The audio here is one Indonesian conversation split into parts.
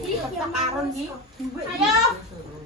Iya, karo iki. Ayo.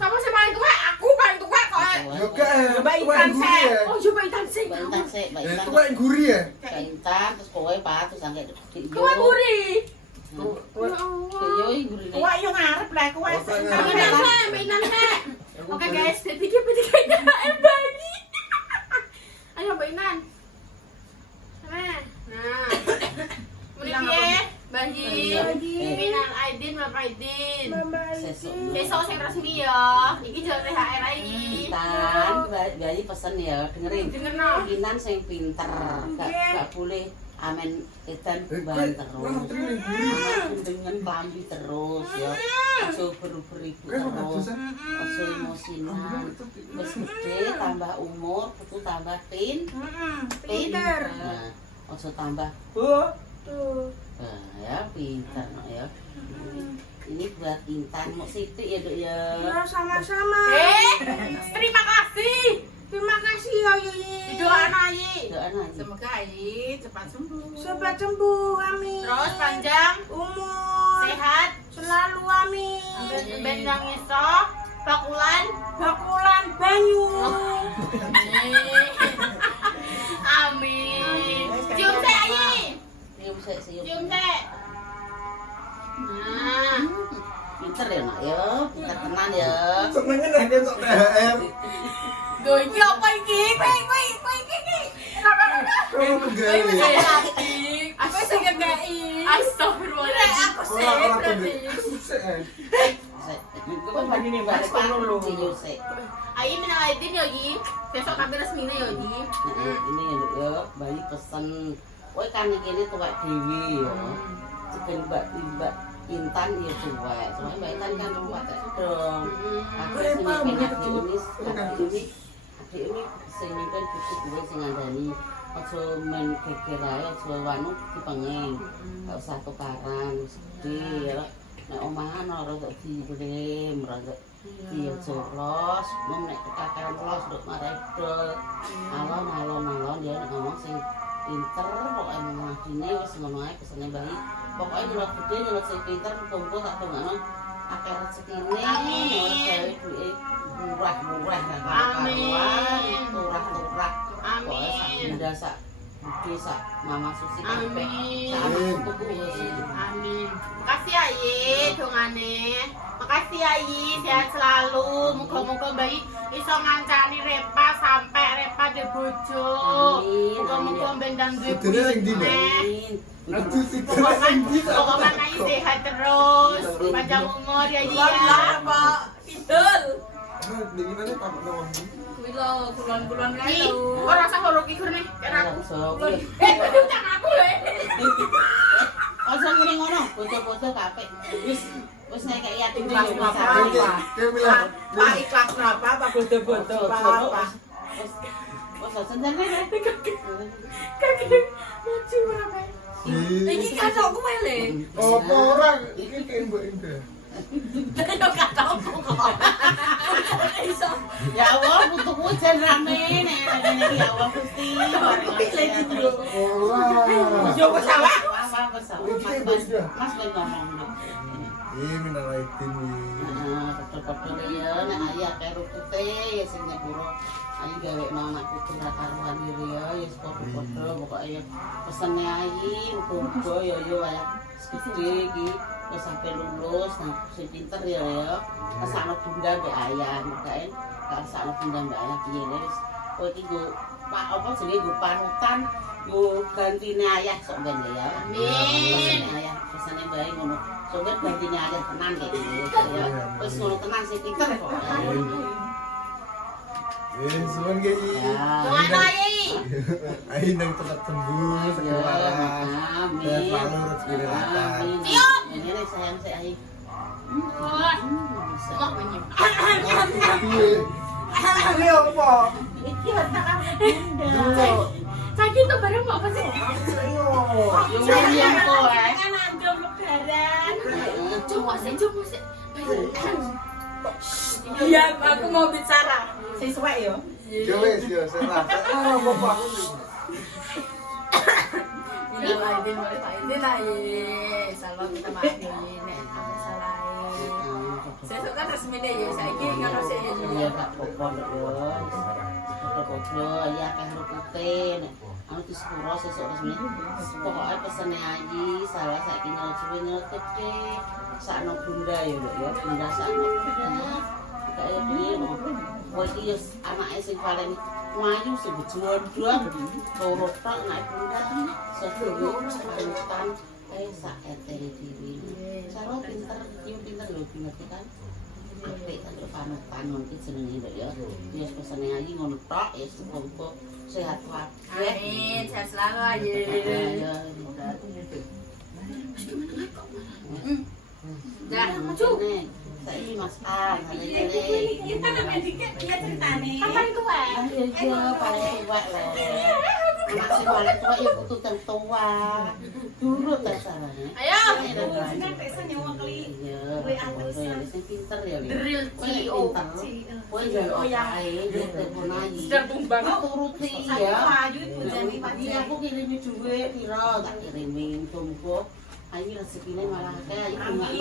Sapa sing paling tuwa? Aku paling tuwa kok. Yo gak. Mbak Intan sih. Oh, yo Mbak Intan sih. Mbak Intan sih, Mbak Intan. Itu kan gurih ya? Mbak Intan terus kowe Pak terus angke Kowe guri. Yo gurine. Kowe yo ngarep lah kowe. Mbak Intan sih. Oke guys, jadi kita bagi. Ayo Mbak Intan. Nah. Mulai bagi Minal Aidin Wal Faizin. Besok sing resmi ya. Iki jual THR iki. Intan, bayi pesen ya, dengerin. Dengerno. Intan sing pinter, gak boleh amen edan ban terus. Dengan klambi terus ya. Aja beru-beribu terus. Aja emosinan. Wis gede tambah umur, kudu tambah pinter. Nah, aja tambah nah, ya pinter no, ya. Ini buat Intan mau Siti ya Dok ya. Ya sama-sama. Terima kasih. Terima kasih ya Yuni. Doakan Ayi. Doakan aja. Semoga Ayi cepat sembuh. Cepat sembuh, amin. Terus panjang umur, sehat selalu amin. ben nang iso bakulan banyu. Amin. Cium teh Ayi. Cium sik, cium. Cium teh. Nah, Pinter ya nak ya, pinter tenan ya. Senengnya nih besok THR. lho iki apa iki? Kowe iki. Kalau pegawai. Aku sing ngekeki. Astagfirullahaladzim. Aku sih berarti. Kau bandingin balik dulu. Cium sik. Ayi Minal Aidin ya Yi. Besok kami resmine ya Yi. Ini ya Dok ya, bayi pesen. Kowe kan iki tuwek dhewe ya. Ciken Mbak Intan ya tuwek. Soalnya Mbak Intan kan tuwek dong. Aku sing nyimpen adik ini sing nyimpen cucu gue sing ngandani. Aja men geger ae, aja wanu dipengen. Gak usah tukaran, sedih ya. Nek omahan ora kok dibrem, ora kok dijolos, mung nek kekakan los nduk marai dol. Alon ya nek ngomong sing pinter pokoke ngomong adine wis ngono ae pesene bayi. Pokoke nyelot gede nyelot sing pinter kumpul tak dongakno akeh rezekine. Amin. Murah-murah Amin. Turah-turah. Amin. Bunda sak gede sak Mama Susi kabeh. Amin. Amin. Makasih Ayi dongane. Makasih Ayi, sehat selalu. Muga-muga bayi iso ngancani Repa sampai Repa de bojo. Muga-muga bendang duwe Sidene sing ndi, Mbak? Amin. Aduh, sidene sing ndi tak? Pokoknya Ayi sehat terus, panjang umur ya Yi ya. Pak. Pidul. Di mana tak nama? Kuwi lho, kulon-kulon kae lho. Ora usah loro ki gurune, kan aku. Sok. Kudu utang aku lho. Ojo ngene ngono, foto-foto kabeh. Wis nek kaya ati Ikhlas berapa? Pak ikhlas berapa? Pak bodo-bodo apa? Wis seneng ae. Kaki lucu banget. Iki kacau kowe le. Oh, orang ini kayak Mbak Indah. Yo kacau kok. Iso. Ya Allah, putuku jan rame nek ngene ya Allah Gusti. Allah. Yo wis salah. Mas ben ngomong. Ini Minal Aidin. Nah, foto-foto ya nek ayi akeh rupute ya sing nyepuro. Ayi gawe anak putu ra karuan dhewe ya, ya foto-foto pokoke ya pesene ayi muga-muga ya kaya gede iki wis sampe lulus nang sing pinter ya ya. Kesana bunda mbek ayah, mudae kesana bunda mbek ayah piye wis. Kowe iki go Pak apa jenenge go panutan go gantine ayah sok ben ya. Amin. Ayah pesene bae ngono. Sok ben gantine ayah tenan kayak gitu ya. Wis ngono tenan sing pinter kok. Suwun ge. Doain Ayi. Ayo nang cepat sembuh segera. Amin. Dan selalu rezeki lancar. Cium. Ini sayang si Ayi. Wah. Wah menyim. Ini apa? Iki harta karena bunda. Sakit tuh bareng apa sih? Yang kowe. Kan andom lebaran. Coba sih. Iya, aku mau bicara. Sesuai yo. Yo wis yo serah. Ora apa-apa aku. Pak Idin boleh Pak Idin lah ye. Salam kita maaf yo ye nek aku salah. Sesuk kan resmi deh ya saiki ngono sih ya. Iya Kak Popon yo. Foto-foto ya kan putih. Anu di sepuro sesuk resmi. Pokoke pesene aji salah saiki nyelot gede. Sakno bunda ya lho ya. Bunda sakno bunda. Kaya piye lho. Kowe iki anake sing paling mlayu sing bejuan-juan loro tok nek bunda. Sedoyo panutan sak etene dhewe. Cara pinter lho ngerti kan. Apik kan panutan ngono iki jenenge lho ya. Ya pesene aji ngono tok ya semoga sehat wae. Amin, sehat selalu aja. Ya. Dah, maju. Saiki Mas A, Kita namanya dikit dia ceritane. Kapan tuwa? iya paling tua lho. Masih paling tua ya kudu tua. Dulu tak salahnya. Ayo. Kan pesen nyawa kali. Iya. Sing pinter ya. Real CEO. Kowe jangan ae telepon aja. Sedang tumbang. Turuti ya. Maju itu jadi Iya aku kirimi duit piro tak kirimin tunggu. Ayo rezekine malah akeh iku nggak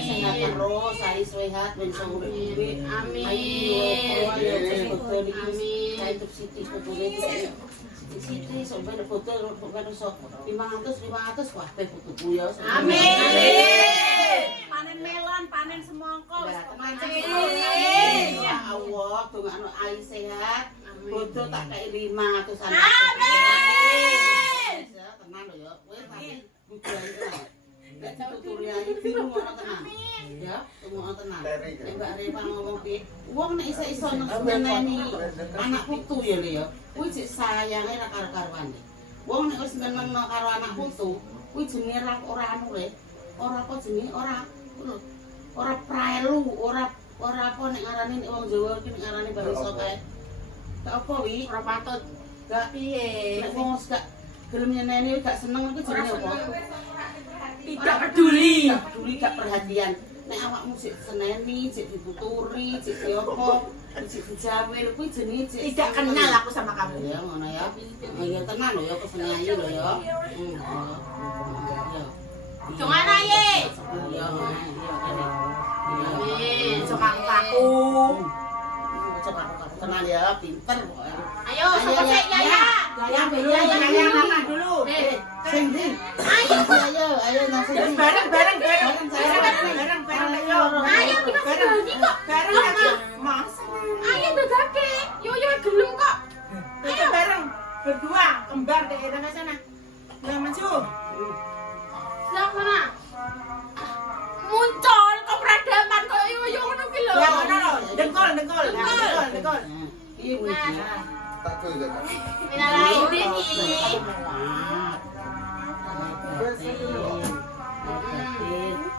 sehat terus, ayo sehat ben iso urip duit. Amin. Ayo Amin. Saya untuk Siti fotone Siti sampai foto kan iso 500 wah teh fotoku ya. Amin. Panen melon, panen semangka, wis kemancing. Ya Allah, dongakno ayo sehat. Foto tak kei 500 an. Amin. Tenang lho ya. Kowe pasti budaya. Nek tuturi ayu biru ngono tenang. Ya, ngono tenang. Nek Mbak Repa ngomong piye? Wong nek iso-iso ngeneni anak putu ya lho ya. Kuwi jek sayange ra karo-karuan. Wong nek wis ngenengno karo anak putu, kuwi jenenge ora anu le. Ora apa jenenge ora praelu, ora apa nek ngarani nek wong Jawa iki nek ngarani bangsa kae. Tak apa wi? Ora patut. Gak piye. Nek wong gak gelem nyeneni gak seneng iku jenenge apa? Tidak peduli. Gak perhatian. Nek awakmu sik seneni, sik dituturi, sik diopo, sik dijawil kuwi jenenge Tidak kenal aku sama kamu. Ya ngono ya. Ya tenang lho ya pesene ayu lho ya. Jangan aye. Ya. Amin. Sok aku. Tenang ya, pinter pokoknya. Ayo, sama saya Yaya. Yaya mana dulu? Sindi. Ayo nasi. Bareng. Ayo, kita sendiri kok. Mas. Ayo dadake. Yo gelem kok. Kita bareng berdua kembar di sana sana. Nah, maju. Sedang mana? Muncul kok peradaban kok yo ngono ki lho. Ya ngono lho, dengkol. Ibu. Tak tuh ya. Minal aidin iki.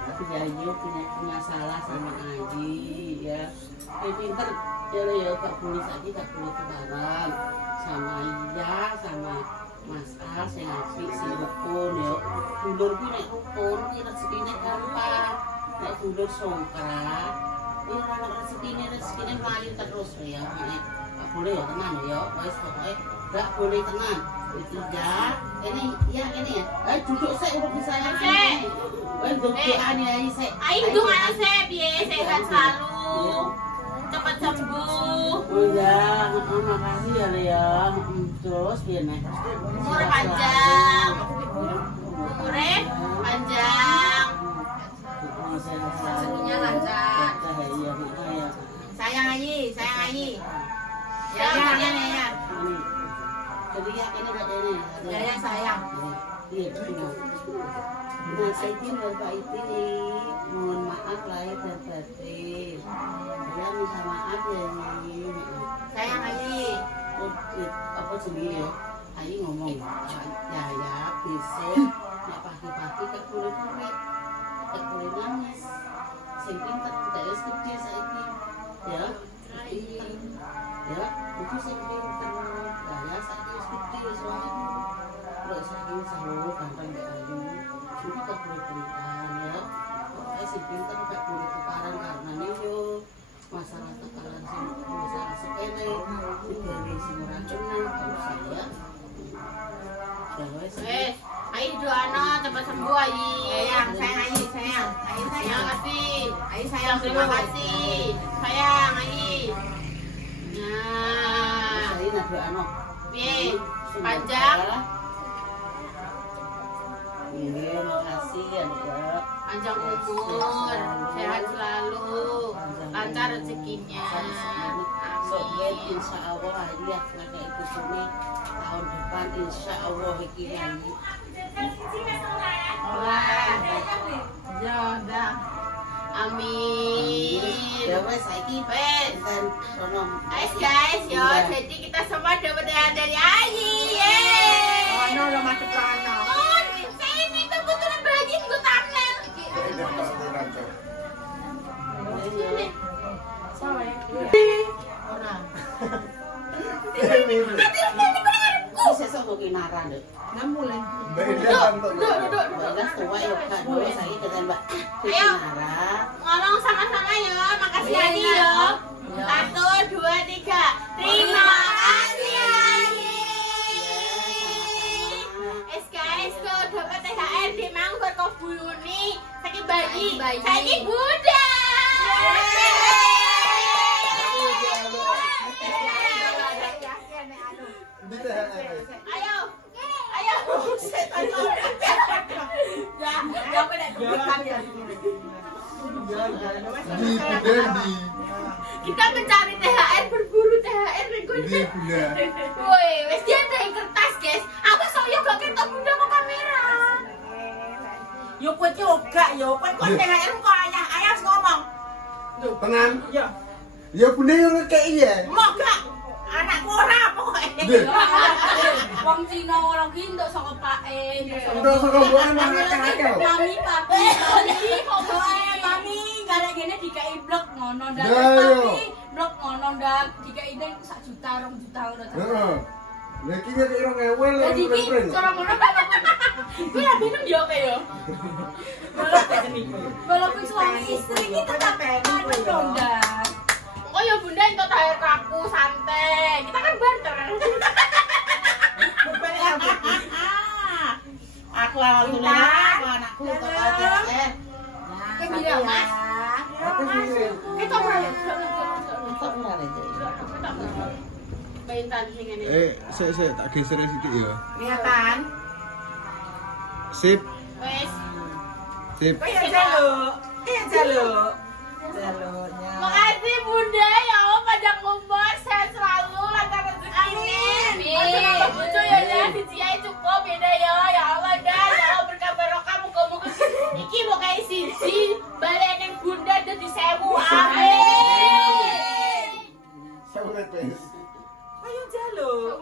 Tapi Yayu punya salah sama Aji ya. Pinter ya lo ya Kak Bulis Aji tak boleh bareng sama Iya sama Mas Al sing apik sing rukun ya. Dulur ku nek rukun ki rezekine gampang. Nek dulur songkrak kuwi ora rezekine mlayu terus ya. Nek gak boleh ya tenan ya. Wis pokoke gak boleh tenan. Tiga, ini ya. Ayo duduk sik urip di sana. Wes doane ae sik. Ayo doa saya piye sehat selalu. Cepat sembuh. Oh ya, makasih ya Lea. Terus piye nek? Umur panjang. Umure panjang. Rezekinya lancar. Sayang Ayi. Ya, ya. Jadi ya ini ada ini. Yaya sayang. Iya, betul. Nah, Aitin Bapak ini mohon maaf lahir dan batin. Saya minta maaf ya ini. Sayang Ayi. Apa sendiri ya? Ayi ngomong ya besok nek pagi-pagi tak boleh duit, tak boleh nangis. Sing pinter tidak wis gede saiki. Ya. Ya, itu sing pinter. Ya saiki wis gede wis wae. Terus saiki selalu gampang mbek ayu. Itu tak boleh tukaran ya. Pokoknya sing pinter tak boleh tukaran karena yo masalah tukaran sing masalah sepele iki sing ora kenal kalau saya. Ya wis. Ayi doano cepat sembuh Ayi. Sayang, sayang Ayi, sayang. Ayi Terima sayang. kasih. Ayi sayang Terima kasih. Sayang Ayi. Nah, Saya nak doa no. nih panjang. Ini makasih ya dok. Panjang umur, sehat selalu, lancar rezekinya. Sobat insya Allah lihat kakek itu sini tahun depan insya Allah iki nyanyi. Ya udah. Amin. Ya wes saiki Wes. dan sono. Guys, yo, jadi kita semua dapat THR dari Ayi. Yeay. Oh, no, lo masuk ke ano. Oh, saya ini kebetulan bahagia gue thumbnail. Ini dah pasti nanti. Orang. Kok sesuk kok kinaran dok. Namule. Mbak Indah tantok. Balas tua ya kak dua saya kata mbak kinaran. Ngomong sama-sama yo, makasih Ayi yo. 1, 2, 3. Terima kasih Ayi. Guys, tuh dapat THR di Manggur kok Buyuni. Saiki bayi, saiki Bunda. Ini THR. Ayo, ayo. Ya, pada kepikan ya. Di Bunda di. Kita mencari THR, berburu THR nih gue. Di Bunda. Woi, wes dia ada yang kertas, guys. Aku soalnya gak ketok Bunda mau kamera. Yo kowe juga yo, kowe kok THR kok ayah harus ngomong. Tenang. Yo, Ya Bunda yang kayak iya. mau gak? Anakku ora pokoknya. Deh. Wong Cina orang ki ndok saka pake. Udah suka buat anak akal. Mami papi, mami pokoknya mami gara gini dikai blok ngono ndak Ya, yo. papi blok ngono ndak dikai ini 1 juta 2 juta ngono. Heeh. Lagi nek irong ewel Jadi ki cara ngono apa? Gue lah minum yo kayak yo. Walaupun suami istri kita tetap anu dong ndak. Oh ya Bunda itu THR kaku santai. Kita kan barter. Aku alhamdulillah anakku kok THR. Kayak gila, Mas. Apa sih? Kita mulai. Kok ora itu. Baintan sing ngene. Saya tak geser sedikit ya. Kelihatan. Sip, Wes. sip. Kowe ya jaluk. Iya jaluk. Jaluknya. Makasih Bunda ya Allah panjang umur, sehat selalu, lancar rezeki. Amin. Nambah bojo ya ya, dijiai cukup beda ya. Ya Allah dah, ya Allah berkah barokah muga-muga iki mau kayak siji, balik ning Bunda dadi 1000. Amin. Sampai pes. Ayo jaluk.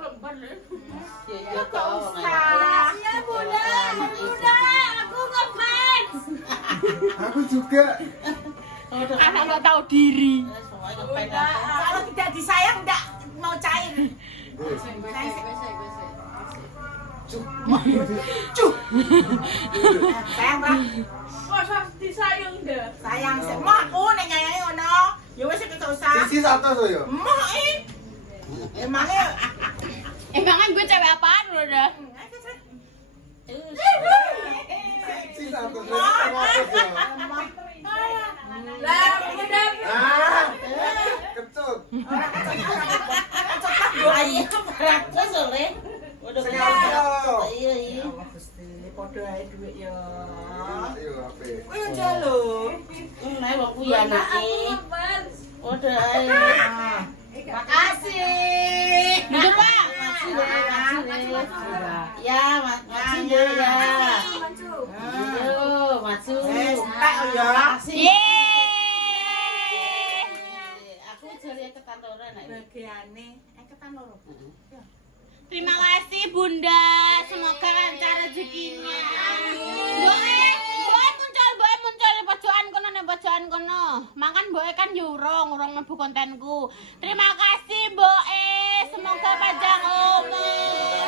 Ya Gak usah. Ya Bunda, Bunda, aku ngefans. Aku juga. Anak nggak tahu diri. Kalau tidak disayang enggak mau cair. Sayang Bang. Masa disayang dah. Sayang sih. Mau aku nek nyayangi ngono. Ya wis iki usah. Sisi satu saya. Mau emangnya Emangnya gue cewek apaan lo dah? Sisi satu saya. lah udah Ah, kecut. Ayo berapa sore? Udah iya iya. Gusti padha ae dhuwit ya. Ayo apa? Kowe jaluk. Nek wong kuwi anake. Udah ayo. Makasih. Gitu Pak. Ya, makasih ya. Ayo, maju. Tak ya. Yeay. Aku jare kekantoran nek. Bagiane ketan loro. Terima kasih Bunda. Semoga lancar rezekinya. Boe muncul pojokan kono. Makan boe kan urung mlebu kontenku. Terima kasih Boe. Semoga panjang umur.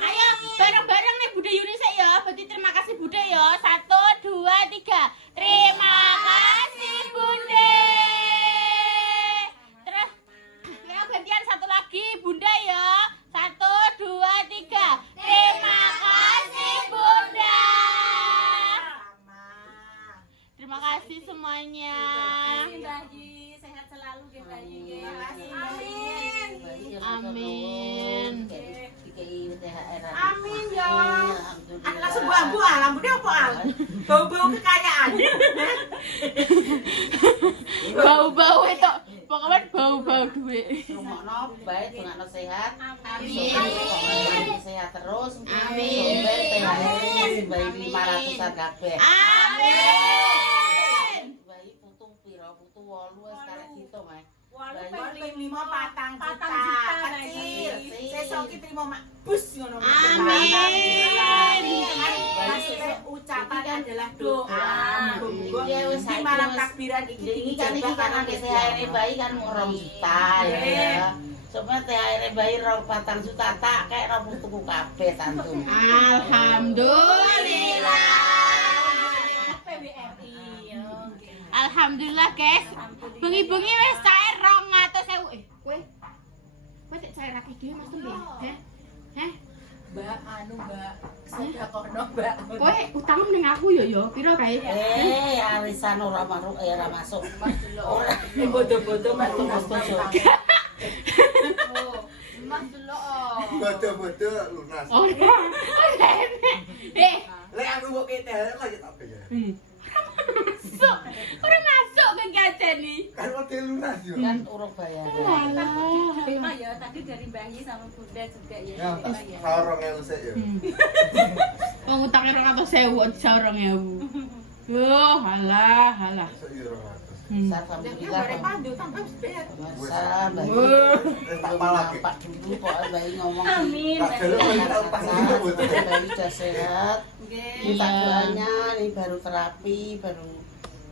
Ayo bareng-bareng nih Bunda Yunisa ya. Berarti terima kasih Bunda ya. 1, 2, 3. Terima kasih Bunda. Terus ya gantian satu lagi Bunda ya. 1, 2, 3. Terima kasih semuanya. Mbak Yi, sehat selalu nggih Mbak Yi nggih. Amin. Amin. Dikei THR. Amin ya. Langsung bu lampunya apa al? Bau-bau kekayaan. Bau-bau itu, pokoknya bau-bau duit. Rumokno baik dongakno sehat. Amin. Sehat terus. Amin. Sampai THR bayi 500-an kabeh. Amin. Bayi putu piro? Putu 8 wis karek diitung ae. Lima patang Patang juta juta, kecil. kecil. Sesuk ki trimo mak bus ngono. Amin. Maksudnya ucapan adalah doa. Iya, wis Di malam takbiran iki Ini kan karena THR bayi kan mau 2 juta ya. Cuma THR bayi 4 juta tak kayak rambut tuku kabeh tantum. Alhamdulillah. PWRI. Alhamdulillah guys. Bengi-bengi wis cair 200.000. Kowe cek cair akeh dhewe Mas Tumbe. Heh. Mbak Mbak sedakono Mbak. Kowe utang ning aku yo piro kae? Arisan ora masuk. Ora bodo-bodo mak Mas bojo. Mas dulu. Bodo-bodo lunas. Oh. Lek aku mbok THR lagi tak ya. Masuk. Ora masuk ke gajeni. Kan model lunas yo. Kan urung bayar. Terima ya tadi dari Mbak Yi sama Bunda juga ya. Ya, Terima ya. sarong yang sik yo. Wong utange 200.000 aja 2.000. Yo, halah. Sok yo 200. Alhamdulillah. pandu tambah sebet. Masa bayi. Tak malah ki. Pak dulu kok bayi ngomong. Amin. Tak jaluk tak utang dulu bodo. Bayi udah sehat. Nggih. Kita doanya ini baru terapi, baru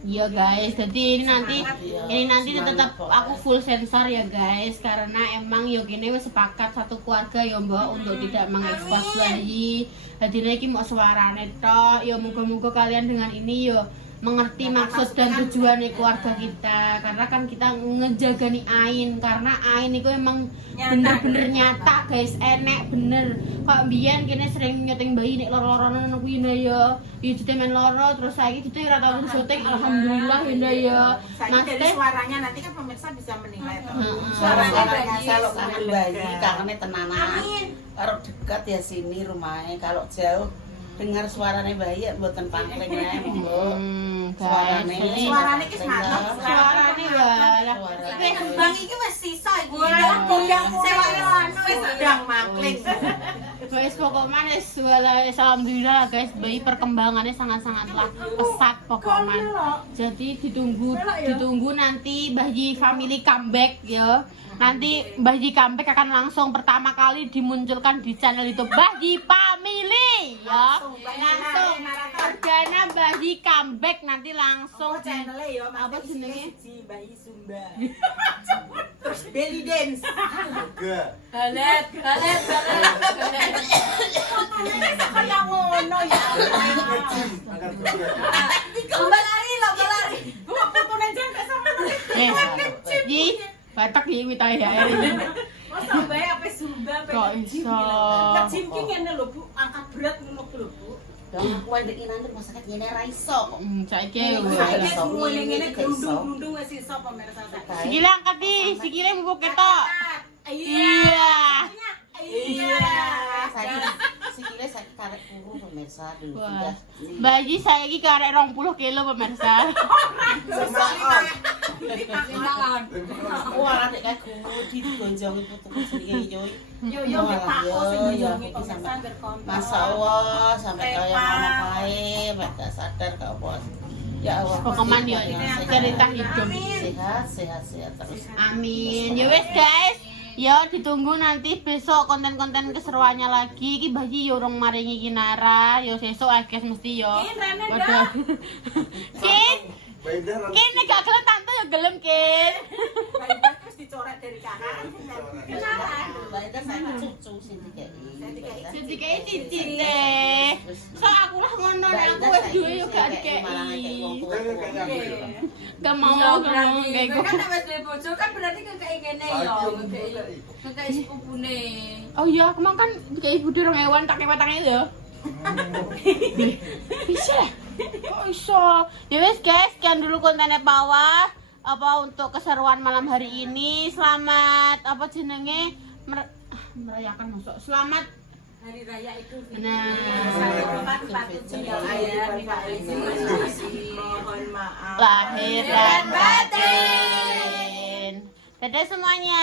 Iya guys, jadi ini nanti tetap aku full sensor ya guys, karena emang yo kene wis sepakat satu keluarga ya Mbak untuk tidak mengekspos bayi. Jadi iki mau suarane tok, yo muga-muga kalian dengan ini yo mengerti maksud dan tujuan keluarga kita, karena kan kita ngejaga nih Ain, karena Ain itu emang bener-bener nyata guys, enek bener. Kok mbiyen kene sering nyuting bayi nek loro-loronan ngono kuwi ya. Iya jute men loro terus saiki jute ora tau syuting, alhamdulillah ya. Dari suaranya nanti kan pemirsa bisa menilai toh. suaranya kalau kangen bayi, kangennya tenanan. Kalau dekat ya sini rumahnya, kalau jauh dengar suaranya bayi ya mboten pangling ae monggo. Suarane ki mantap. Suarane walah. Bang iki wis sisa iki. Kondang sewa wis sedang maklik. Guys, pokoknya alhamdulillah guys, bayi perkembangannya sangat-sangatlah pesat pokoknya. Jadi ditunggu nanti bayi family comeback ya. Nanti bayi comeback akan langsung pertama kali dimunculkan di channel YouTube Bayi Family ya. Langsung perdana bayi comeback nanti langsung di Channelnya ya, apa jenenge? Bayi Sumba. Terus belly dance. Juga. Galet. Kaya ngono ya. Angkat juga. Lomba lari. Gua fotonya jangan sama Ji, batak di witahe ya. Masa bae apa Sumba Kok iso? Gym ki ngene lho Bu, angkat berat ngono lho Bu. Dong aku ndek nanti masakan ngene ra iso kok. Saiki Saiki iso. ngene grundung-grundung wis iso pemirsa saya. sikile angkat di, sikile mbok ketok. Iya. Sikile saiki karek kuru pemirsa dulu Wah. sudah. Bayi saya iki karek 20 kilo pemirsa. Wah, nek kayak guru digonjongi putuku sendiri yo. Yo Pak sing njongi pemirsa berkontak. Masya Allah, sampai kayak mana kae, mereka sadar ke apa. Ya Allah. Pokoknya ya, cerita hidup. Sehat terus. Amin. Ya wes guys. Ya ditunggu nanti besok konten-konten keseruannya lagi. Ki bayi yo urung maringi Kinara. Yo sesuk guys mesti yo. Waduh. Kin, Kin nek gak gelem tante yo gelem Kin. Terus dicoret dari kakak. Baiknya saya cucu sing dikei. Jadi kayak cincin deh. So aku lah ngono nek aku wis duwe yo gak dikei. Gak mau kayak gue. Kan wis duwe bojo kan berarti kekek ngene ya. Kekek sepupune. Oh iya, aku mang kan kayak ibu dorong hewan tak kewatange lho. Bisa. Oh, iso. Ya wes guys, sekian dulu kontennya bawah. Apa untuk keseruan malam hari ini. Selamat apa jenenge merayakan masuk. Selamat Hari Raya Idul Fitri. Nah, Mohon maaf. lahir dan batin. Dadah semuanya.